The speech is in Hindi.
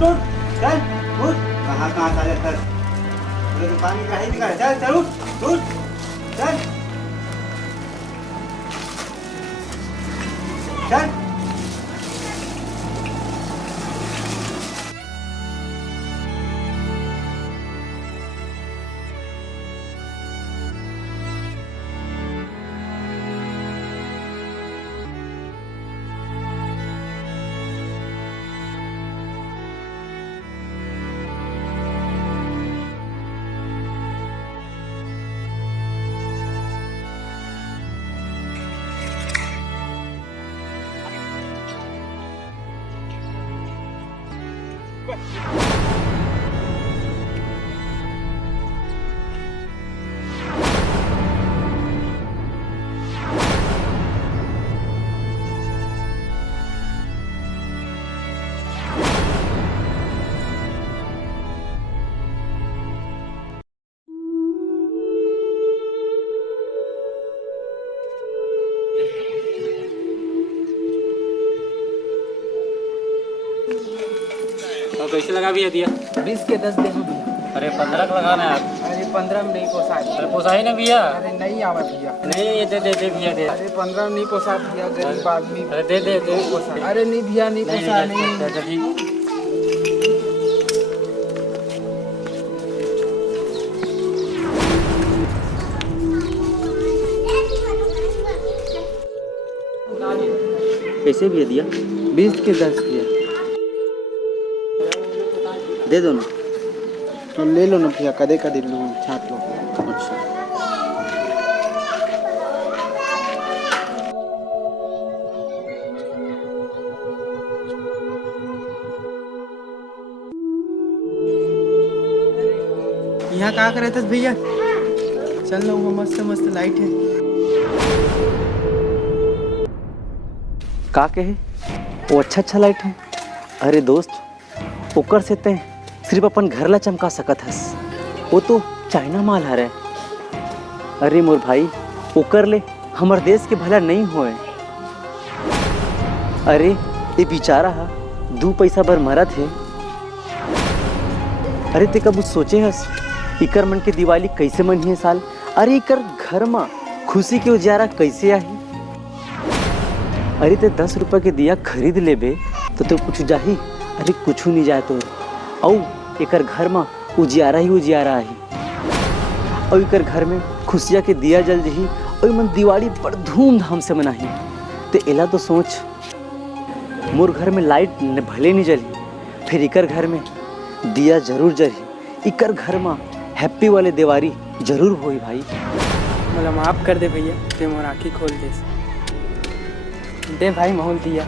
उठ चल उठ। कहाँ साले सर पूरे दुकान की कढ़ाई दिखा। चल चल उठ चल चल। तो कैसे लगा भैया दिया? 20 के 10 दे हम भैया। अरे 15 का लगाना है। अरे 15 में नहीं पोसाए। अरे पोसाई ना भैया। अरे नहीं आवा भैया। नहीं ये दे भैया दे। अरे 15 में नहीं पोसा भैया, गरीब आदमी। अरे दे पोसा। अरे नहीं भैया नहीं पोसा नहीं। अच्छा ठीक। कैसे भैया दिया? 20 के 10 भैया। दे दो ना। तो ले लो ना भैया, कदे कदे लो छाट लो। अच्छा यहाँ क्या कर रहे थे भैया? चल लो, वो मस्त मस्त लाइट है। का कहे वो अच्छा लाइट है। अरे दोस्त ओकर से ते सिर्फ अपन घर ला चमका सकत हस, वो तो चाइना माल हरे। अरे मोर भाई ओकर ले हमर देश के भला नहीं होए। अरे ये बेचारा हा 2 पैसा बर मरत है। अरे ते कबू सोचे हस इकर मन के दिवाली कैसे मनिए साल? अरे इकर घर में खुशी के उजारा कैसे आही? अरे ते 10 रुपये के दिया खरीद लेबे तो कुछ जाही? अरे कुछ नहीं जाए तो औ एकर घर में उजियारा ही उजियारा आही। और एकर घर में खुशिया के दिया जल जही और मन दिवाली बड़ धूमधाम से मनाही। तो एला तो सोच, मोर घर में लाइट भले नहीं जली, फिर इकर घर में दिया जरूर जली। इकर घर में हैप्पी वाले दिवाली जरूर होई भाई। मतलब माफ कर दे भैया, ते मोर आँखी खोल दे भाई। माहौल दिया